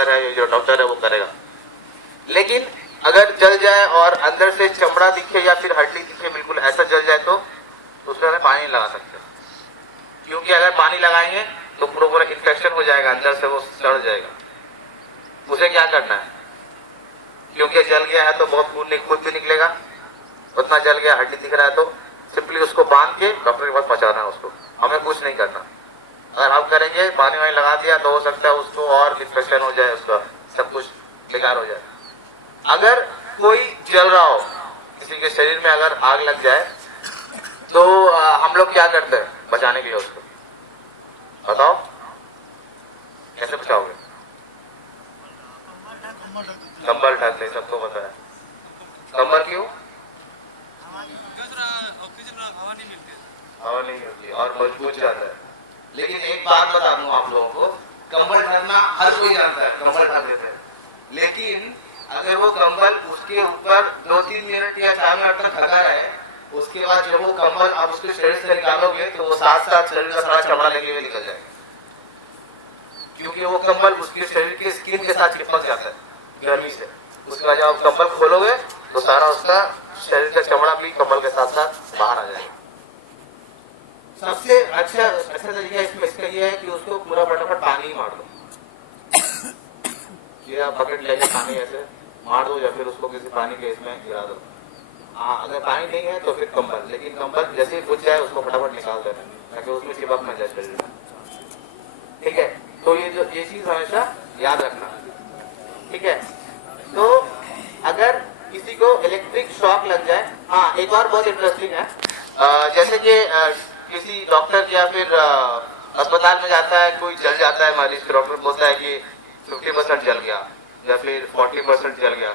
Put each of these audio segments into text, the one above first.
Doctor है, ये जो डॉक्टर है वो करेगा। लेकिन अगर जल जाए और अंदर से चमड़ा दिखे या फिर हड्डी दिखे बिल्कुल ऐसा जल जाए तो उसमें हमें पानी नहीं लगा सकते, क्योंकि अगर पानी लगाएंगे तो पूरा पूरा इन्फेक्शन हो जाएगा, अंदर से वो सड़ जाएगा। उसे क्या करना है, क्योंकि जल गया है तो बहुत खून खुद भी निकलेगा, उतना जल गया, हड्डी दिख रहा है तो सिंपली उसको बांध के डॉक्टर के पास पहुंचाना है उसको, हमें कुछ नहीं करना। अगर हम करेंगे पानी वानी लगा दिया तो हो सकता है उसको और इन्फेक्शन हो जाए, उसका सब कुछ बेकार हो जाए। अगर कोई जल रहा हो, किसी के शरीर में अगर आग लग जाए तो हम लोग क्या करते हैं बचाने के लिए उसको, बताओ कैसे बचाओगे? कंबल ढकते, सबको पता है। कंबल क्यों? हवा नहीं मिलती और मजबूत जाता है। लेकिन एक बात बता दूं आप लोगों को, कंबल ढकना हर कोई जानता है, कंबल ढक देते हैं। लेकिन अगर वो कंबल उसके ऊपर 2-3 मिनट या 4 मिनट तक ढका रहे, उसके बाद जब वो कंबल आप उसके शरीर से निकालोगे तो वो साथ साथ शरीर का सारा चमड़ा लेके हुए निकल जाएगा, क्योंकि वो कंबल उसके शरीर के स्किन के साथ चिपक जाता है गर्मी से। उसके बाद जब आप कंबल खोलोगे तो सारा उसका शरीर का चमड़ा भी कंबल के साथ साथ बाहर आ जाएगा। सबसे अच्छा तरीका इसमें इसका ये है कि उसको पूरा फटाफट पानी ही मार दो, या बकेट लेके पानी ऐसे मार दो या फिर उसको किसी पानी के इसमें गिरा दो। हाँ, अगर पानी नहीं है तो फिर कंबल, लेकिन कंबल जैसे ही बुझ जाए उसको फटाफट निकाल देना ताकि उसमें चिपक न जाए शरीर में। ठीक है, तो ये चीज हमेशा याद रखना। ठीक है, तो अगर किसी को इलेक्ट्रिक शॉक लग जाए, हाँ एक और बहुत इंटरेस्टिंग है, जैसे कि किसी डॉक्टर या फिर अस्पताल में जाता है, कोई जल जाता है मरीज, डॉक्टर बोलता है कि 50% जल गया या फिर 40% जल गया।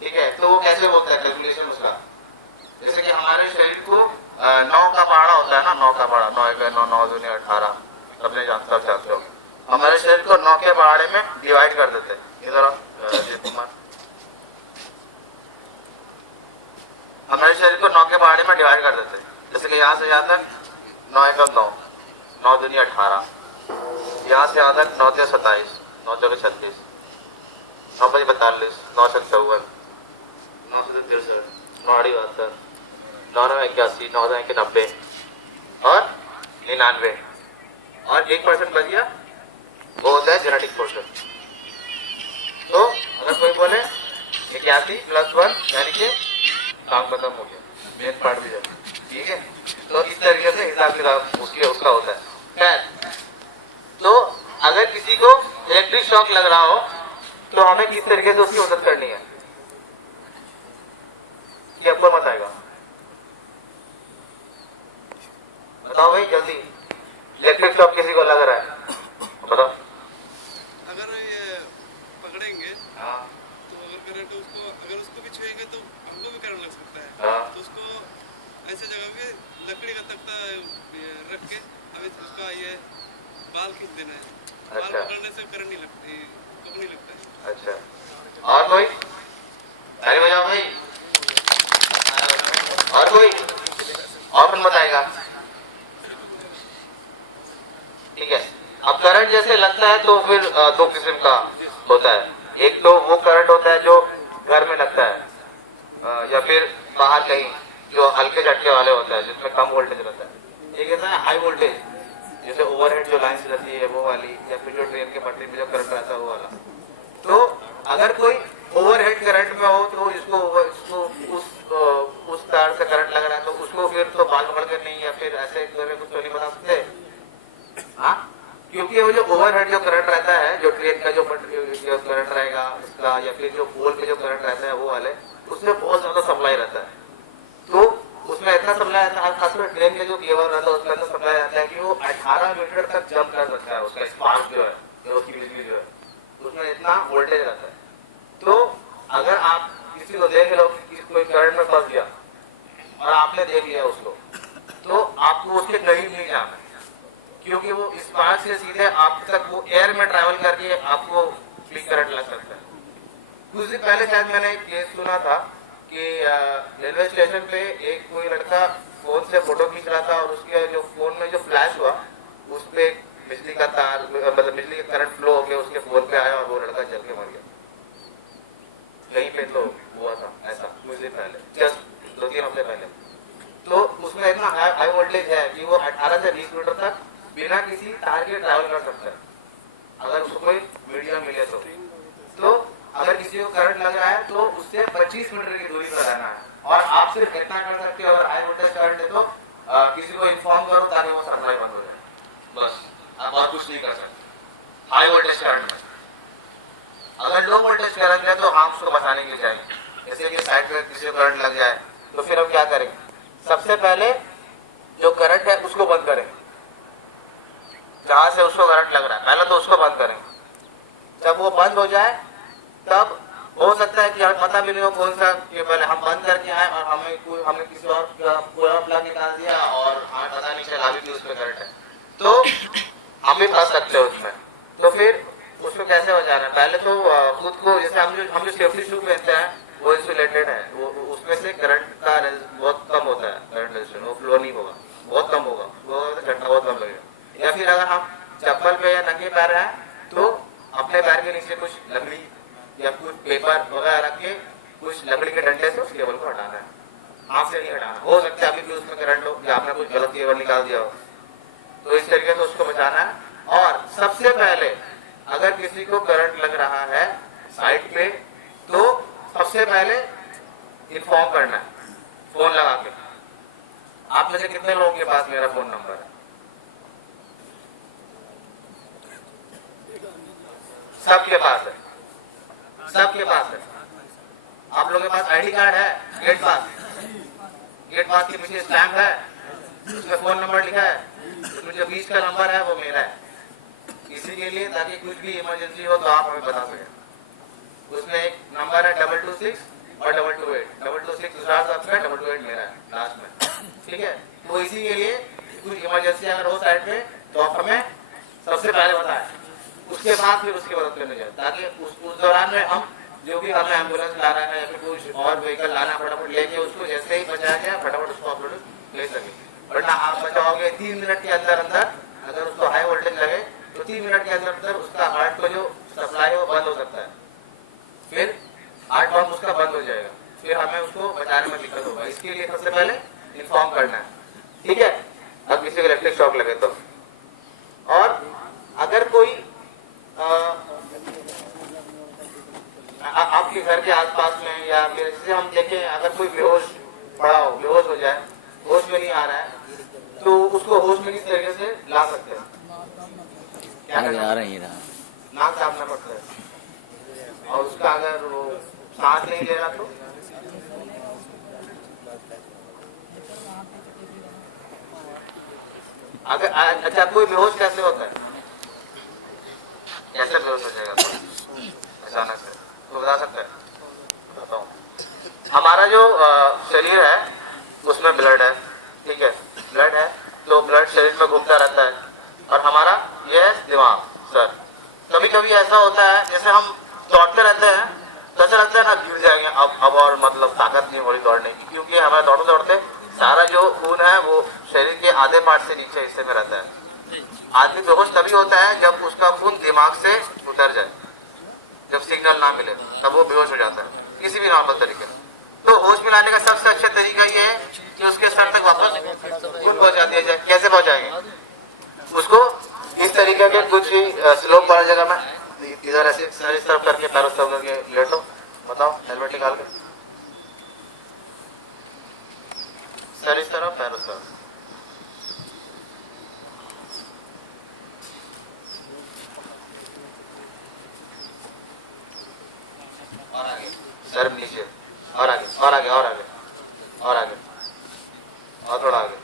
ठीक है, तो वो कैसे बोलता है कैलकुलेशन उसका, जैसे कि हमारे शरीर को 9 का पहाड़ा होता है ना, 9 का पहाड़ा, 9 1 9 9 2 18, सबने जानते हो। हमारे शरीर को 9 के पहाड़े में डिवाइड कर देते हैं। इधर कुमार, हमारे शरीर को 9 के पहाड़े में डिवाइड कर देते हैं। जैसे कि यहाँ से यहाँ तक 9 1 9, 9 2 18, यहाँ से यहाँ तक 9 3 27, 9 4 36, 9 5 42, 9 6 54, 9 7 63, 9 8 72, 9 9 81, 9 9 90 और 99, और 1% बच गया, वो होता है जेनेटिक पोर्शन। तो अगर कोई बोले 81 + 1 यानी कि काम खत्म हो गया, मेन पार्ट भी जाए। ठीक है, तो इस तरीके से हिसाब किताब उसका होता है। खैर, तो अगर किसी को इलेक्ट्रिक शॉक लग रहा हो तो हमें किस तरीके से उसकी मदद करनी है, ये आपको मत आएगा, बताओ भाई जल्दी। इलेक्ट्रिक शॉक किसी को लग रहा है, बताओ। अगर ये पकड़ेंगे, हाँ, तो अगर उसको भी छुएंगे तो हमको भी करंट लग सकता है। हाँ, तो उसको ऐसे जगह पे लकड़ी का तख्ता रख के अभी उसका ये बाल खींच देना है। बाल अच्छा, पकड़ने से करंट नहीं लगती, तो नहीं लगता है। अच्छा। और कोई ताली बजाओ भाई, और कोई और कौन बताएगा? ठीक है, अब करंट जैसे लगता है तो फिर 2 किस्म का होता है। एक तो वो करंट होता है जो घर में लगता है या फिर बाहर कहीं, जो हल्के झटके वाले होता है जिसमें कम वोल्टेज रहता है। एक ऐसा है हाई वोल्टेज, जैसे ओवरहेड जो लाइन रहती है वो वाली, या फिर जो ट्रेन के पटरी पे जो करंट रहता है वो वाला। तो अगर कोई ओवरहेड करंट में हो तो इसको उस तार से करंट लग रहा है तो उसको फिर तो बाल पकड़ कर नहीं या फिर ऐसे कुछ तो नहीं बता सकते। हाँ, क्योंकि वो जो ओवरहेड जो करंट रहता है, जो ट्रेन का जो करंट रहेगा उसका, या फिर जो पोल पे जो करंट रहता है वो वाले, उसमें बहुत ज्यादा सप्लाई रहता है। तो उसमें इतना सप्लाई रहता है, खासकर ट्रेन के जो केबल रहता है उसमें इतना सप्लाई रहता है कि वो 18 मीटर तक जंप कर सकता है। उसका स्पार्क जो है, उसकी बिजली जो है, उसमें इतना वोल्टेज रहता है। तो अगर आप किसी को देख लो कि कोई करंट में फंस गया और आपने देख लिया उसको, तो आपको उसके करीब नहीं जाना, क्योंकि वो स्पार्क से सीधे आप तक वो एयर में ट्रैवल करके आपको भी करंट लग सकता है। कुछ दिन पहले शायद मैंने एक केस सुना था कि रेलवे स्टेशन पे कोई लड़का फोन से फोटो खींच रहा था और उसके जो फोन में जो फ्लैश हुआ उस पे बिजली का तार मतलब बिजली का करंट फ्लो होकर उसके फोन पे आया और वो लड़का जल के मर गया। कहीं पे तो हुआ था ऐसा कुछ दिन पहले, जस्ट 2-3 हफ्ते पहले। तो उसमें इतना हाई वोल्टेज है कि वो 18 से 20 मीटर तक बिना किसी तार के ट्रैवल कर सकता है, अगर उसको कोई मीडियम मिले तो अगर किसी को करंट लग रहा है तो उससे 25 मीटर की दूरी पर रहना है। और आप सिर्फ इतना कर सकते हो, अगर हाई वोल्टेज करंट है तो किसी को इन्फॉर्म करो ताकि वो सप्लाई बंद हो जाए, बस। आप और कुछ नहीं कर सकते हाई वोल्टेज करंट में। अगर लो वोल्टेज करंट है तो हम उसको बचाने के लिए जाएंगे। जैसे कि साइड में किसी को करंट लग जाए तो फिर हम क्या करेंगे, सबसे पहले जो करंट है उसको बंद करें, जहां से उसको करंट लग रहा है पहले तो उसको बंद करें। जब वो बंद हो जाए तब हो सकता है कि हमें पता भी नहीं हो कौन सा, कि पहले हम बंद करके आए और हमने किसी और कोई और प्लग निकाल दिया और हमें पता नहीं चला भी कि उसमें करंट है, तो हम भी फंस सकते हो उसमें। तो फिर उसको कैसे बचाना है, पहले तो खुद को, जैसे हम जो सेफ्टी शू पहनते हैं वो इंसुलेटेड है, वो उसमें से करंट का बहुत कम होता है, करंट रेजिस्टेंस वो फ्लो नहीं होगा, बहुत कम होगा, वो झटका बहुत कम लगेगा। या फिर अगर हम चप्पल पे या नंगे पैर है तो अपने पैर के नीचे कुछ लकड़ी या कुछ पेपर वगैरह रख के कुछ लकड़ी के डंडे से उस केबल को हटाना है, हाथ से नहीं हटाना। हो सकता है अभी भी उसमें करंट हो या आपने कुछ गलत केबल निकाल दिया हो, तो इस तरीके से उसको बचाना है। और सबसे पहले अगर किसी को करंट लग रहा है साइड पे तो सबसे पहले इन्फॉर्म करना है फोन लगा के। आप में से कितने लोगों के पास मेरा फोन नंबर है? सबके पास है, सबके पास है। आप लोगों के पास आईडी कार्ड है, गेट पास के पीछे स्टैम्प है, उसमें फोन नंबर लिखा है, उसमें जो 20 का नंबर है वो मेरा है, इसी के लिए ताकि कुछ भी इमरजेंसी हो तो आप हमें बता सकें। उसमें एक नंबर है 226 और 228, 226 दूसरा सबका है, 228 मेरा है लास्ट में, ठीक है। तो इसी के लिए कुछ इमरजेंसी अगर हो साइड में तो आप हमें सबसे पहले बताएं, उसके बाद फिर उसकी मदद करने जाए, ताकि उस दौरान में हम जो भी हमें एम्बुलेंस लाना है या फिर कुछ और व्हीकल लाना, फटाफट लेके उसको जैसे ही बचाया गया फटाफट उसको आप लोग ले सके। वरना आप बचाओगे 3 मिनट के अंदर अंदर, अगर उसको हाई वोल्टेज लगे तो 3 मिनट के अंदर अंदर उसका हार्ट को जो सप्लाई है वो बंद हो सकता है, फिर हार्ट पंप उसका बंद हो जाएगा, फिर हमें उसको बचाने में दिक्कत होगा। इसके लिए सबसे पहले इन्फॉर्म करना है, ठीक है, अब किसी को इलेक्ट्रिक शॉक लगे तो। और अगर कोई आपके घर के आसपास में या फिर जैसे हम देखें अगर कोई बेहोश पड़ा हो, बेहोश हो जाए, होश में नहीं आ रहा है, तो उसको होश में किस तरीके से ला सकते हैं? क्या करना है? नाक दाबना पड़ता है, और उसका अगर वो सांस नहीं ले रहा तो अगर अच्छा कोई बेहोश कैसे होता है, कैसे बेहोश हो जाएगा अचानक से, तो बता सकते हैं? बताता हूँ। हमारा जो शरीर है उसमें ब्लड है, ठीक है, ब्लड है तो ब्लड शरीर में घूमता रहता है, और हमारा ये है दिमाग, सर। कभी कभी ऐसा होता है जैसे हम दौड़ते रहते हैं तो ऐसा लगता है ना गिर जाएंगे, अब और मतलब ताकत नहीं हो रही दौड़ने की, क्योंकि हमारे दौड़ते दौड़ते सारा जो खून है वो शरीर के आधे पार्ट से नीचे हिस्से में रहता है। आदमी बेहोश तभी होता है जब उसका खून दिमाग से उतर जाए, जब सिग्नल ना मिले तब वो बेहोश हो जाता है, किसी भी नॉर्मल तरीके से। तो होश में लाने का सबसे अच्छा तरीका ये है कि उसके सर तक वापस खून पहुंचा दिया जाए। कैसे पहुंचाएंगे उसको? इस तरीके के कुछ स्लोप वाला जगह में इधर ऐसे सर इस तरफ करके पैरों तरफ करके लेटो, बताओ, हेलमेट निकाल के सर इस तरफ पैरों तरफ, और आगे सर नीचे, और आगे और आगे और आगे और आगे और थोड़ा आगे।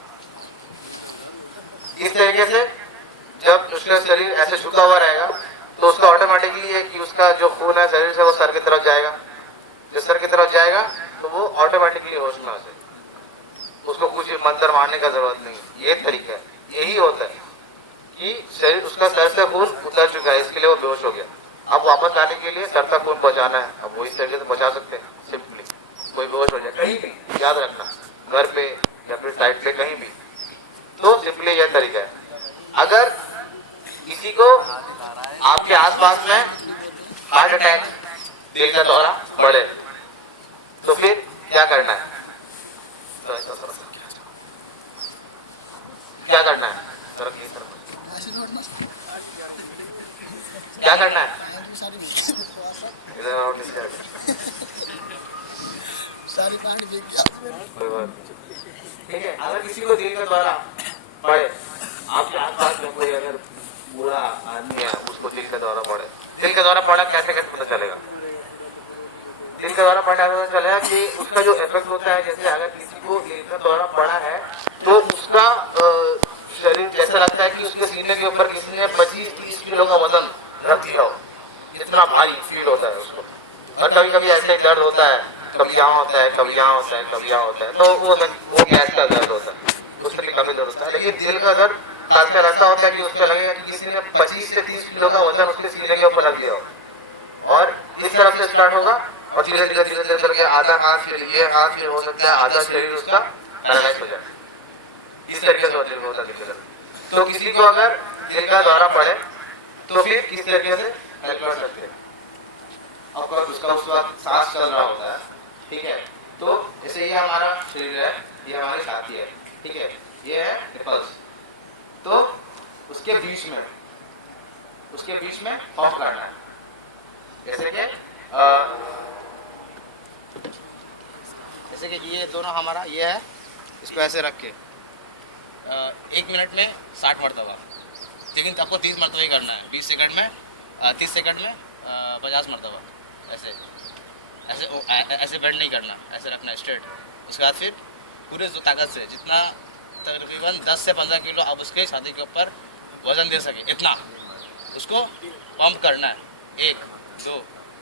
इस तरीके से जब उसका शरीर ऐसे झुका हुआ रहेगा तो उसका ऑटोमेटिकली है कि उसका जो खून है शरीर से वो सर की तरफ जाएगा, जो सर की तरफ जाएगा तो वो ऑटोमेटिकली होश में आ जाएगा, उसको कुछ मंत्र मारने का जरूरत नहीं। ये तरीका है, यही होता है कि शरीर उसका सर से खून उतर चुका है, इसके लिए वो बेहोश हो गया। अब वापस आने के लिए सर तक खून पहुंचाना है, अब वो इस तरीके से पहुंचा सकते हैं सिंपली। कोई बेहोश हो जाए कहीं भी, याद रखना, घर पे या फिर साइड पे कहीं भी, तो सिंपली यह तरीका है। अगर आसपास में हार्ट अटैक, दिल का दौरा बढ़े, तो फिर क्या करना है? तो ऐसा थोड़ा सा क्या करना है? क्या करना है? इधर और नीचे आ जाओ। सारी पानी फेंक दिया। कोई बात नहीं। ठीक है, अगर किसी को दिल का दौरा पड़े, आपके आसपास में कोई अगर बुरा आदमी है, उसको दिल का दौरा पड़े, दिल का दौरा पड़ा कैसे कैसे पता चलेगा? दिल का दौरा पड़ने से पता चलेगा कि उसका जो इफेक्ट होता है, जैसे अगर किसी को दिल का दौरा पड़ा है तो उसका शरीर जैसा लगता है कि उसके सीने के ऊपर किसी ने 25-30 किलो का वजन रख दिया हो, इतना भारी फील होता है उसको। और कभी कभी ऐसे दर्द होता है, कभी यहाँ होता है, कभी यहाँ होता है, कभी यहाँ होता है, तो वो गैस का दर्द होता है, उसमें भी काफी दर्द होता है। लेकिन दिल का दर्द खासकर ऐसा होता है कि उसको लगेगा कि किसी ने 25 से 30 किलो का वजन उसके सीने के ऊपर रख दिया हो, और इस तरफ से स्टार्ट होगा और धीरे धीरे धीरे धीरे करके आधा हाथ, फिर ये हाथ, फिर हो सकता है आधा शरीर उसका पैरालाइज हो जाए। इस तरीके से दिल होता है। तो किसी को अगर दिल का दौरा पड़े तो फिर किस तरीके से हेल्प कर सकते हैं? ऑफकोर्स उसका उस वक्त सांस चल रहा होता है, ठीक है, तो जैसे ये हमारा शरीर है, ये हमारी छाती है, ठीक है, ये है निपल्स, तो उसके बीच में पंप करना है। जैसे कि ये दोनों हमारा ये है, इसको ऐसे रख के 1 मिनट में 60 मरतबा, लेकिन आपको 30 मरतबा ही करना है। 20 सेकंड में 30 सेकंड में 50 मरतबा, ऐसे बेंड नहीं करना, ऐसे रखना है स्ट्रेट। उसके बाद फिर पूरे जो ताकत से, जितना तकरीबन 10 से 15 किलो आप उसके छाती के ऊपर वजन दे सके, इतना उसको पंप करना है। 1 2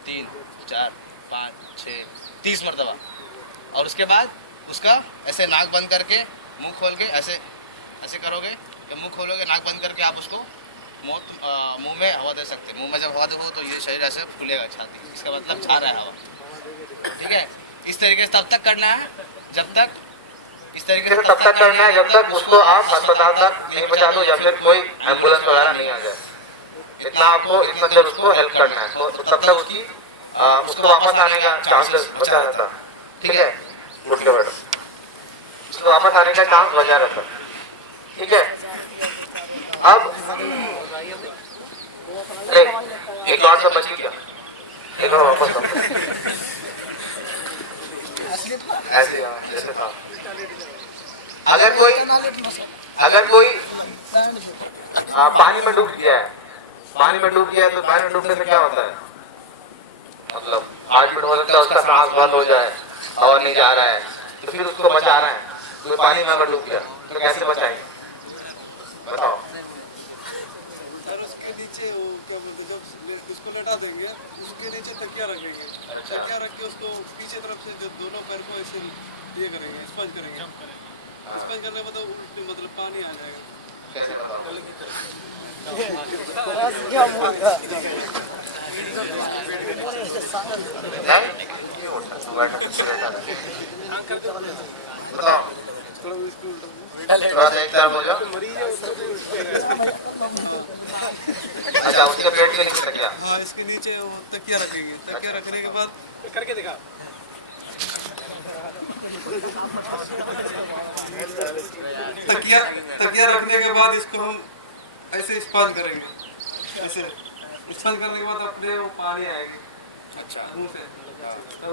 3 4 5 6 30 मरतबा। और उसके बाद उसका ऐसे नाक बंद करके, मुंह खोल के ऐसे करोगे, जब मुंह खोलोगे नाक बंद करके आप उसको मुंह में हवा दे सकते हैं। मुंह में जब हवा दो तो ये शरीर ऐसे फूलेगा, छाती, इसका मतलब छा रहा है हवा, ठीक है। इस तरीके से तब तक करना है जब तक, इस तरीके से तब तक करना है जब तक उसको आप अस्पताल तक नहीं पहुंचा दो या फिर कोई एम्बुलेंस वगैरह नहीं आ जाए। इतना आपको, इतना देर उसको हेल्प करना है, तो तब तक उसको वापस आने का चांसेस बचा रहता, ठीक है। उठ के बैठो, उसको वापस आने का चांस बचा रहता, ठीक है। अब एक और सब बची क्या, एक और वापस ऐसे जैसे था। अगर कोई पानी में डूब गया है, तो पानी में डूबने से क्या होता है? मतलब हार्ट हो सकता है, उसका सांस बंद हो जाए, हवा नहीं जा रहा है, तो फिर उसको बचा रहे हैं। कोई पानी में अगर डूब गया तो कैसे बचाएंगे, बताओ? सर उसके नीचे वो क्या बोलते हैं, जब उसको लटा देंगे उसके नीचे तकिया रखेंगे। अच्छा। तकिया रख के उसको पीछे तरफ से जो दोनों पैर को ऐसे ये करेंगे, स्पंज करेंगे। स्पंज करने के बाद मतलब पानी आ जाएगा। कैसे बताओ? अच्छा, उसके पेट के नीचे तकिया। हाँ, इसके नीचे वो तकिया रखेंगे। तकिया रखने के बाद करके दिखा। तकिया रखने के बाद इसको हम ऐसे स्पंज करेंगे। ऐसे स्पंज करने के बाद अपने वो पानी आएगी। अच्छा, मुंह से। तो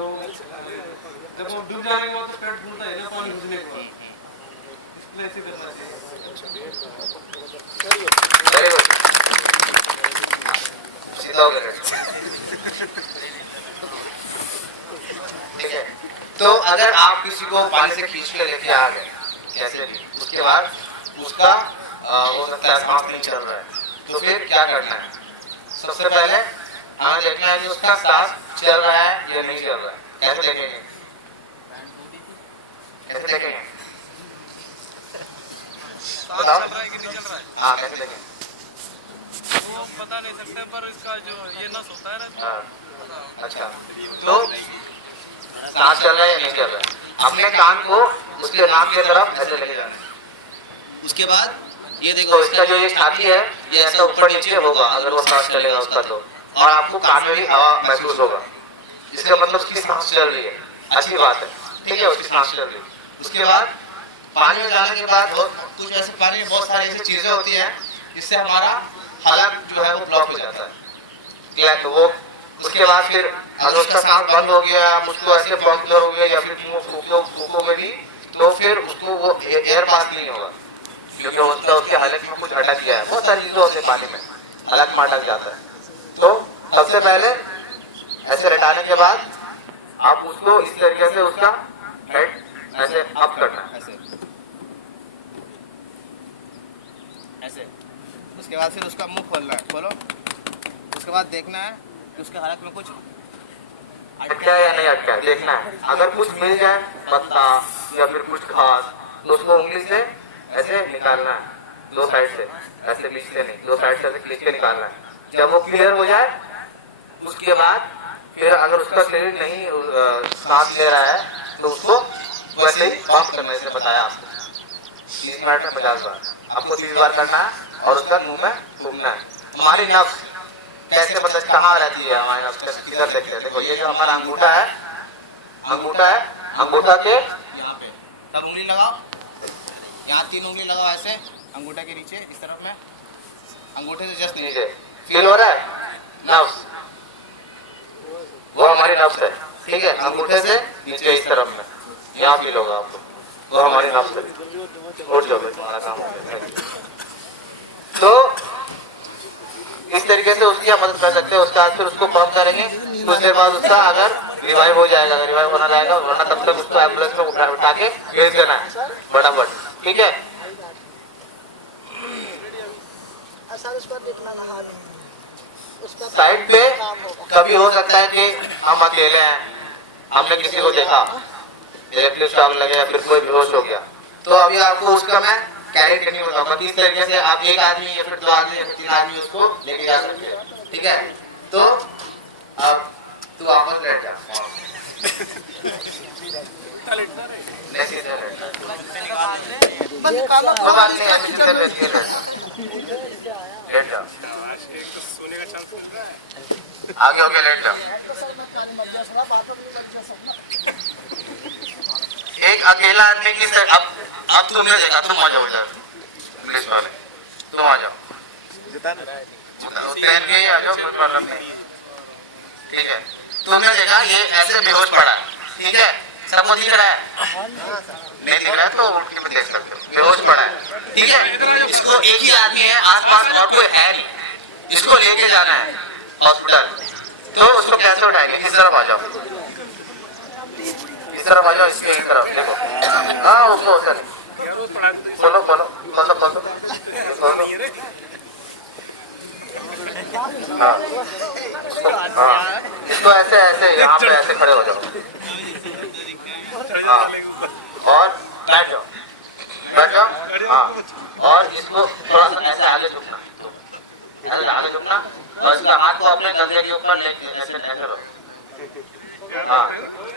जब वो डूब जाने के बाद तो पेट फूलता है ना, पानी घुसने के बाद। इसलिए ऐसे करना चाहिए। वेरी गुड, सीधा हो गया। ठीक है, तो अगर आप किसी को पानी से खींच के लेके आ गए, जैसे भी, उसके बाद उसका हो सकता है सांस नहीं चल रहा है, तो फिर क्या करना है? सबसे पहले हमें देखना है कि उसका सांस चल रहा है या नहीं चल रहा है। कैसे देखेंगे? कैसे देखेंगे? सांस चल रहा है कि नहीं चल रहा है? हाँ, कैसे देखेंगे? वो बता नहीं सकते, पर इसका जो ये नस होता है ना। हाँ, अच्छा, तो सांस चल रहा है या नहीं चल रहा है, अपने कान को उसके नाक की तरफ ऐसे लेके जाना। उसके बाद ये देखो, इसका जो ये छाती है ये ऐसा ऊपर नीचे होगा अगर वो सांस चलेगा उसका, तो और आपको कान में भी हवा महसूस होगा, इसका मतलब उसकी सांस चल रही है, अच्छी बात है, ठीक है, उसकी सांस चल रही है। उसके बाद पानी में जाने के बाद कुछ ऐसे पानी में बहुत सारी ऐसी चीजें होती हैं जिससे हमारा हलक जो है वो ब्लॉक हो जाता है, वो उसके बाद फिर अगर उसका सांस बंद हो गया, आप उसको ऐसे पंप करोगे या फिर फूको में भी, तो फिर उसको वो एयर पास नहीं होगा, क्योंकि उसके हलक में कुछ अटक गया है। बहुत सारी चीजें होती है पानी में, हलक में अटक जाता है। तो सबसे पहले ऐसे लेटाने के बाद आप उसको इस तरीके से उसका हेड ऐसे अप करना है, ऐसे। उसके बाद फिर उसका मुंह खोलना है, खोलो। उसके बाद देखना है कि उसके हलक में कुछ अटका है या नहीं अटका है, देखना है। अगर कुछ मिल जाए पत्ता या फिर कुछ घास, तो उसको उंगली से ऐसे निकालना है, दो साइड से, ऐसे बीच से नहीं, दो साइड से ऐसे खींच के निकालना है। जब वो क्लियर हो जाए उसके बाद फिर अगर उसका शरीर नहीं सांस ले रहा है तो उसको वैसे ही पंप करना, जैसे बताया आपको 30 मिनट में 50 बार, आपको 30 बार करना है और उसका मुंह में घूमना है। हमारी नब्ज कैसे पता कहाँ रहती है, हमारी नब्ज किधर देखते हैं, देखो ये जो हमारा अंगूठा है, अंगूठा के यहाँ पे, तब उंगली लगाओ, यहाँ 3 उंगली लगाओ ऐसे अंगूठे के नीचे इस तरफ में, अंगूठे से जस्ट नीचे फील हो रहा है नब्ज, वो हमारी नब्ज है, ठीक है। अंगूठे से नीचे इस तरफ में यहाँ फील होगा आपको, वो हमारी नब्ज है। उठ जाओ, तुम्हारा काम हो गया। तो इस तरीके से उसकी आप मदद कर सकते हैं। उसके बाद फिर उसको पंप करेंगे, कुछ देर बाद उसका अगर रिवाइव हो जाएगा, अगर रिवाइव होना रहेगा, वरना तब तक उसको एम्बुलेंस में उठा के भेज देना है फटाफट, ठीक है। साइड पे कभी हो सकता है कि हम अकेले हैं, हमने किसी को देखा, इलेक्ट्रिक शॉक लगे या फिर कोई बेहोश हो गया, तो अभी आपको उसका मैं कैरी करनी बताऊंगा किस तरीके से आप एक आदमी या फिर 2 आदमी या फिर 3 आदमी उसको लेके जा सकते हैं, ठीक है। तो अब तू वापस लेट जा, नहीं सीधे लेट जा, कोई बात नहीं, ऐसे सीधे लेट जा, आगे होके लेट जा। एक अकेला आदमी की अब तुमने देखा, तुम आ जाओ इधर, पुलिस वाले तुम आ जाओ, पहन के ही आ जाओ, कोई प्रॉब्लम नहीं, ठीक है। तुमने देखा ये ऐसे बेहोश पड़ा है, ठीक है, सबको दिख रहा है, नहीं दिख रहा है तो उल्टी में देख सकते हो, बेहोश पड़ा है, ठीक है। इसको एक ही आदमी है, आसपास और कोई है नहीं, इसको लेके जाना है हॉस्पिटल, तो उसको कैसे उठाएंगे, किस तरफ आ जाओ, इस तरफ आ जाओ, इसके इस तरफ देखो, हाँ उसको चल बोलो बोलो बोलो बोलो बोलो, हाँ इसको ऐसे ऐसे यहाँ पे ऐसे खड़े हो जाओ, हाँ और बैठ जाओ, बैठ जाओ, हाँ और इसको थोड़ा सा ऐसे आगे झुकना, ऐसे आगे झुकना और इसका हाथ को अपने कंधे के ऊपर लेके ऐसे करो, हाँ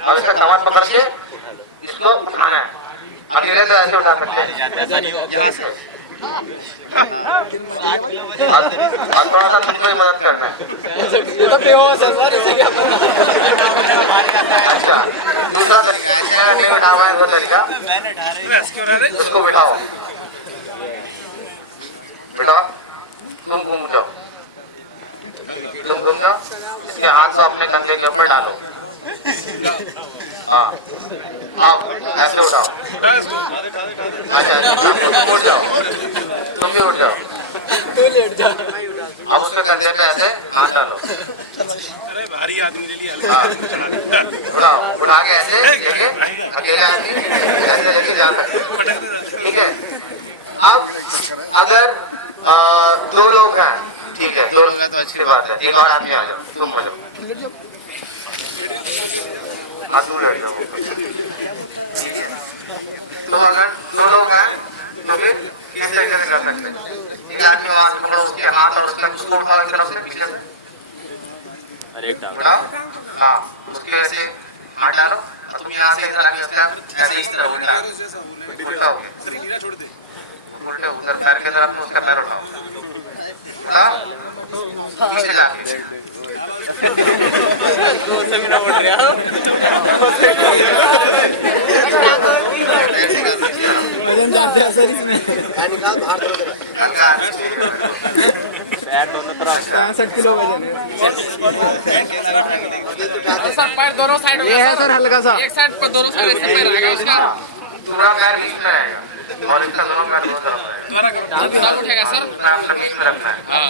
और इसका कमर पकड़ के इसको उठाना है, अकेले तो ऐसे उठा सकते हैं, और थोड़ा सा तुमको ही मदद करना है। अच्छा दूसरा तरीका नहीं उठा हुआ है, वो तरीका उसको बिठाओ, बिठाओ, तुम घूम जाओ, इसके हाथ को अपने कंधे के ऊपर डालो, हाँ ऐसे उठाओ, अच्छा तुम उठ जाओ, तुम भी उठ जाओ, तू लेट जा, अब उसके कंधे पे ऐसे हाथ डालो, अरे भारी आदमी ले लिया, हाँ उठाओ, उठा के ऐसे लेके अकेले आदमी ऐसे लेके जा सकते, ठीक है। अब अगर 2 लोग हैं, ठीक है, 2 लोग हैं तो अच्छी बात है, एक और आदमी आ जाओ, तुम आ जाओ, हाँ तू लेट जाओ, तो अगर 2 लोग हैं तो फिर इस तरीके से कर सकते हैं, एक आदमी और पकड़ो उसके हाथ और उसका उसको उठाओ इस तरफ से पीछे से, उठाओ, हाँ उसके ऐसे हाथ डालो और तुम यहाँ से इधर आगे उसका ऐसे इस तरह उल्टा हो गया, उल्टे उधर पैर के तरफ उसका पैर उठाओ, उठाओ पीछे जाके दोनों साइड ये है सर, हल्का सा एक साइड पर दोनों साइड ऐसे पैर रहेगा उसका, पूरा पैर बीच में रहेगा और इसका दोनों पैर दोनों तरफ रहेगा। आप उठेगा सर, आपका बीच में रखना है। हाँ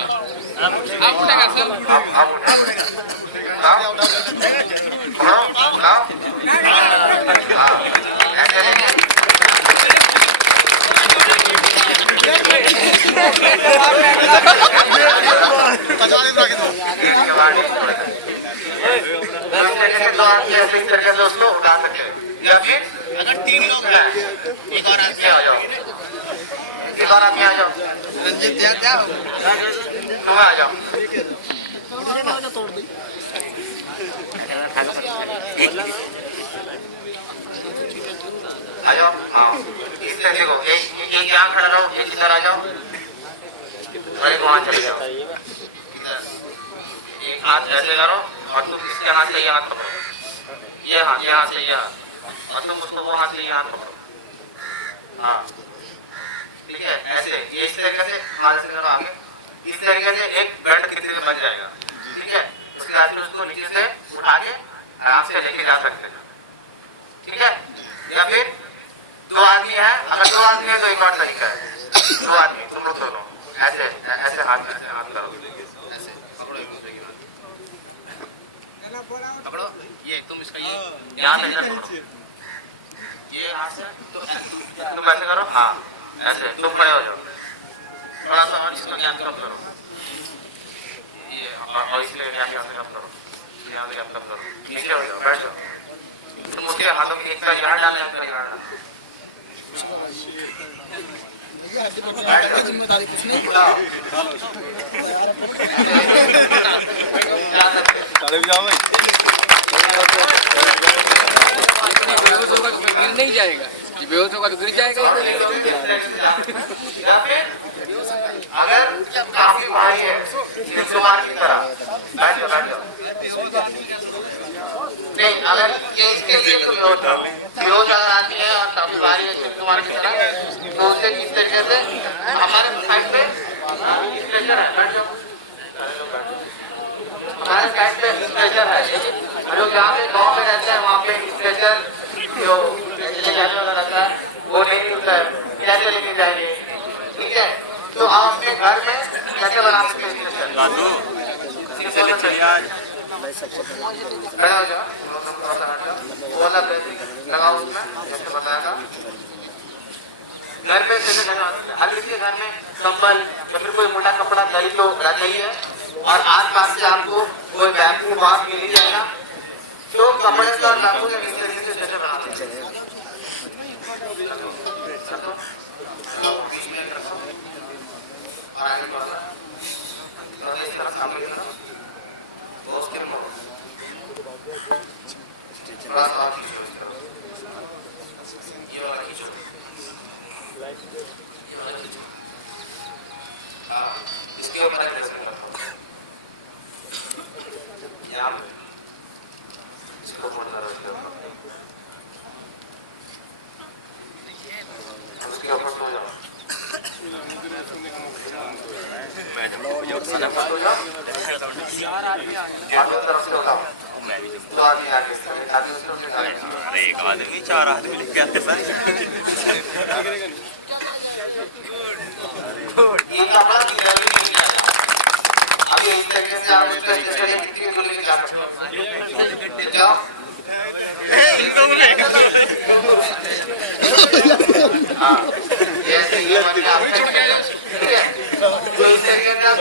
आप उठेगा सर, आप उठेगा, उठाओ, उठाओ, हाँ, ऐसे नहीं। दो हाथ से ऐसे इस तरीके से उसको उठा सकते हैं, या फिर अगर 3 लोग हैं, एक और आदमी आ जाओ, एक और आदमी आ जाओ, रंजित तुम आ जाओ। आ जाओ, हाँ, इस तरीके को एक यहाँ खड़ा रहो, एक इधर आ जाओ और एक वहाँ चले जाओ। एक हाथ ऐसे करो और तुम इसके हाथ से ये हाथ पकड़ो, ये हाथ से ये हाथ, और तुम उसको वो हाथ से ये हाथ पकड़ो। हाँ ठीक है, ऐसे ये इस तरीके से हाथ से करो आगे, इस तरीके से एक बेल्ट किसी से बन जाएगा। ठीक है, उसके बाद फिर उसको नीचे से उठा के आराम से लेके जा सकते हैं। ठीक है, या फिर 2 आदमी है, अगर 2 आदमी है तो एक और तरीका है, 2 आदमी तुम लोग दोनों ऐसे ऐसे हाथ करो, ऐसे पकड़ो एक दूसरे की बात, पकड़ो ये तुम इसका ये यहाँ से इधर पकड़ो, ये हाथ से तुम ऐसे करो, हाँ ऐसे तुम खड़े हो जाओ, थोड़ा सा और इसको ज्ञान कम करो, ये और इसलिए यहाँ से कम करो, यहाँ से कम करो, नीचे हो जाओ, बैठ जाओ। तुम उसके हाथों में एक पैर यहाँ डालना, एक पैर यहाँ डालना, जिम्मेदारी कुछ नहीं। बेहोश होगा तो गिर नहीं जाएगा, बेहोश होगा तो गिर जाएगा। अगर काफी भारी है कुमार की तरह, बैठ जाओ, बैठ जाओ। नहीं, अगर इसके लिए तो बेहोश अगर आदमी है और काफी भारी है कुमार की तरह, तो उसे किस तरीके से हमारे साइड पे स्ट्रेचर है, बैठ जाओ। हमारे साइड पे स्ट्रेचर है, जो जहाँ पे गाँव में रहता है वहाँ पे स्ट्रेचर जो रहता है वो नहीं मिलता है, कैसे लेके जाएंगे। ठीक है, तो आप अपने घर में कैसे बना सकते हैं स्ट्रेचर? खड़े हो जाओ, बोला लगाओ उसमें, जैसे बताया था। घर पे कैसे हर किसी के घर में कंबल या फिर कोई मोटा कपड़ा दरी तो रहता ही है, और आस-पास से आपको कोई बैग बाहर मिल ही जाएगा, तो कपड़े से और बैगों से इस तरीके से स्ट्रेचर बना सकते हैं। इस तरह सामने की तरफ उसके थोड़ा सा खींचो, ये वाला खींचो, इसके ऊपर यहाँ इसको मोड़ करो, उसके ऊपर सो जाओ, तरफ से उठाओ, 2 आदमी आगे, अरे 1 आदमी 4 आदमी लेके आते सर। ये कपड़ा नहीं अभी इस तरीके से आप इसका कितनी दूर लेके जा सकते हो, जाओ। हाँ, जैसे ये ठीक है, तो इस तरीके से आप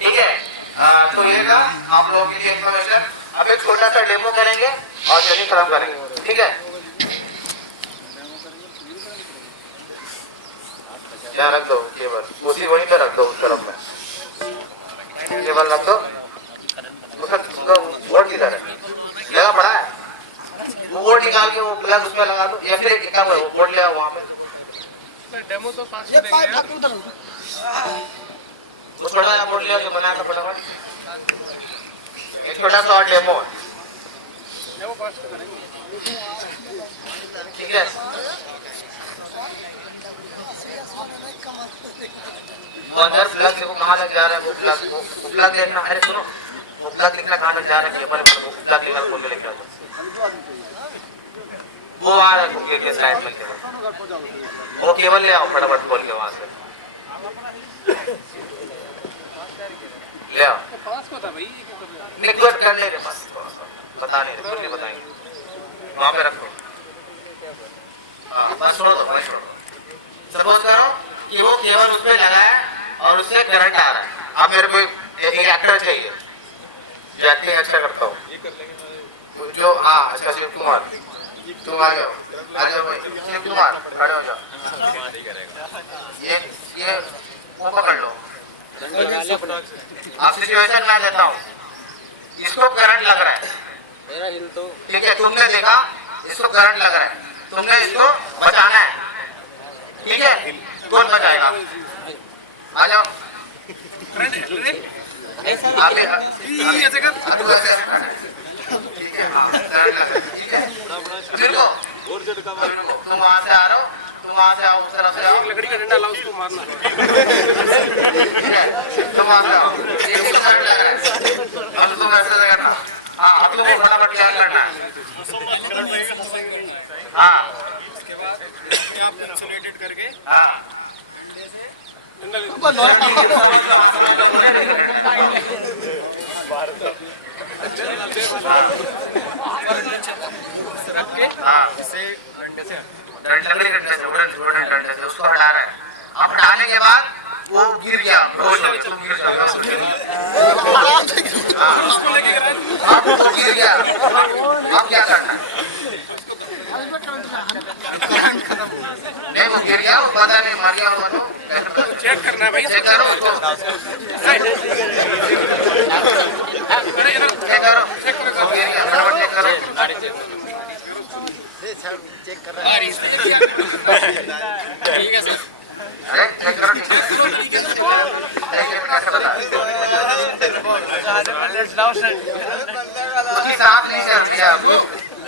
ठीक है, तो ये था आप लोगों के लिए इंफॉर्मेशन। अब एक छोटा सा डेमो करेंगे और जल्दी खत्म करेंगे। ठीक है, यहाँ रख दो केबल, उसी वहीं पे रख दो, उस तरफ में केबल रख दो। उसका बोर्ड किधर है? जगह पड़ा है? बोर्ड निकाल के वो प्लग उसमें लगा दो, या फिर क्या वो बोर्ड ले आओ वहाँ पे। डेमो तो पास में देंगे। वो छोटा सा बोर्ड ले आओ जो बनाया था फटाफट, एक छोटा सा और डेमो है, डेमो पास करेंगे। ठीक है। वो अंदर प्लग देखो कहाँ लग जा रहा है, वो प्लग देखना। अरे सुनो, वो प्लग लिखना कहाँ लग जा रहा है, केबल में वो प्लग निकाल खोल के लेके आ जाओ। वो आ रहा है गेट के साइड में केबल, वो केबल ले आओ फटाफट खोल के वहां से ले आओ। पास को था भाई, लिक्विड कर ले रहे पास, बता नहीं रहे, कुछ नहीं बताएंगे, वहां पे रखो। हाँ बस छोड़ो दो, बस छोड़ो। सपोज करो कि वो केबल उस पे लगा है और उससे करंट आ रहा है। अब मेरे को एक एक्टर चाहिए जो एक्टिंग अच्छा करता हो, जो हाँ अच्छा शिव कुमार, तुम आ जाओ भाई, शिव कुमार खड़े हो जाओ, ये वो पकड़ लो। आप सिचुएशन मैं देता हूँ, इसको करंट लग रहा है, ठीक है, तुमने देखा इसको करंट लग रहा है, तुमने इसको बचाना है, ठीक है, कौन बचाएगा? आ जाओ आगे, ऐसे कर, ठीक है, हाँ करंट लग रहा है, ठीक है। फिर को तुम वहां से आ रहे हो, तुम वहां से आओ, उस तरफ से आओ, लकड़ी का डंडा लाओ उसको मारना। ठीक है, तुम वहां से आओ, इसको करंट लग रहा है, अब तुम ऐसे करना। हाँ अब तुमको फटाफट क्या करना है? हाँ करके हाँ हाँ लकड़ी के डंडे से, वुडन डंडे से उसको हटा रहा है। अब हटाने के बाद वो गिर गया, तुम गिर जाओ, अब वो गिर गया, अब क्या करना है? नहीं वो गिर गया, वो पता नहीं मर गया वो, चेक करना है भाई, चेक करो उसको, चेक करो, वो गिर गया, फटाफट चेक करो, ठीक है सर। अरे चेक करो, ठीक है, कैसे बता? उसकी सांस नहीं चल रही है,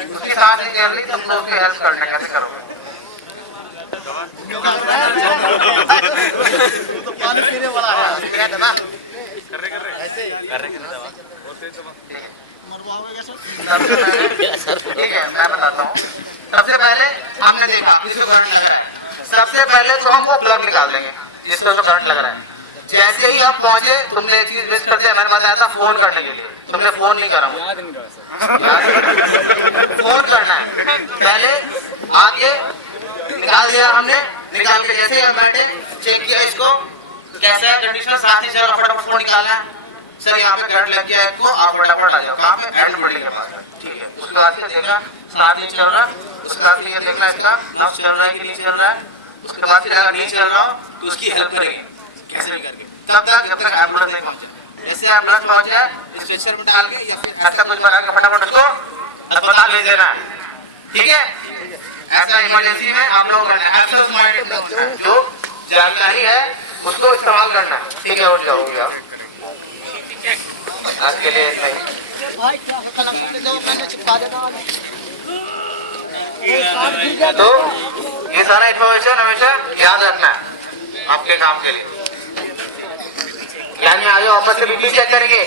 उसकी सांस नहीं चल रही, तुम लोग उसकी हेल्प करना कैसे करोगे? तो पानी पीने वाला है, क्या था ना? ऐसे सबसे पहले ठीक है मैं बताता हूँ। सबसे पहले हमने देखा किसी करंट लग रहा है, सबसे पहले तो हम वो प्लग निकाल देंगे जिसको तो करंट लग रहा है। जैसे ही आप पहुंचे, तुमने एक चीज मिस कर दिया, मैंने बताया था फोन करने के लिए, तुमने फोन नहीं करा, याद नहीं रहा सर। फोन करना है। पहले आके निकाल दिया हमने, निकाल के जैसे ही हम बैठे चेक किया इसको कैसा है कंडीशन, साथ ही चलो फटाफट फोन निकालना है। सर यहाँ पे करंट लग गया है, तो आप फटाफट आ जाओ, कहाँ पे? एंड बिल्डिंग के पास, ठीक है। उसके बाद से देखा स्टार्ट नहीं चल रहा, उसके बाद से ये देखना इसका नब्ज चल रहा है कि नहीं चल रहा है। उसके बाद फिर अगर नहीं चल रहा हो तो उसकी हेल्प करेंगे कैसे भी करके, तब तक जब तक एम्बुलेंस नहीं पहुंचे। जैसे एम्बुलेंस पहुंच जाए स्ट्रेचर में डाल के या फिर ऐसा कुछ बना के फटाफट उसको अस्पताल भेज देना है, ठीक है। ऐसा इमरजेंसी में आप लोग जो जानकारी है उसको इस्तेमाल करना है, ठीक है। उठ जाओ, हो गया आज के लिए नहीं। तो ये सारा इंफॉर्मेशन हमेशा याद रखना है आपके काम के लिए। लाइन में आ जाओ, आपस से बीपी चेक करेंगे।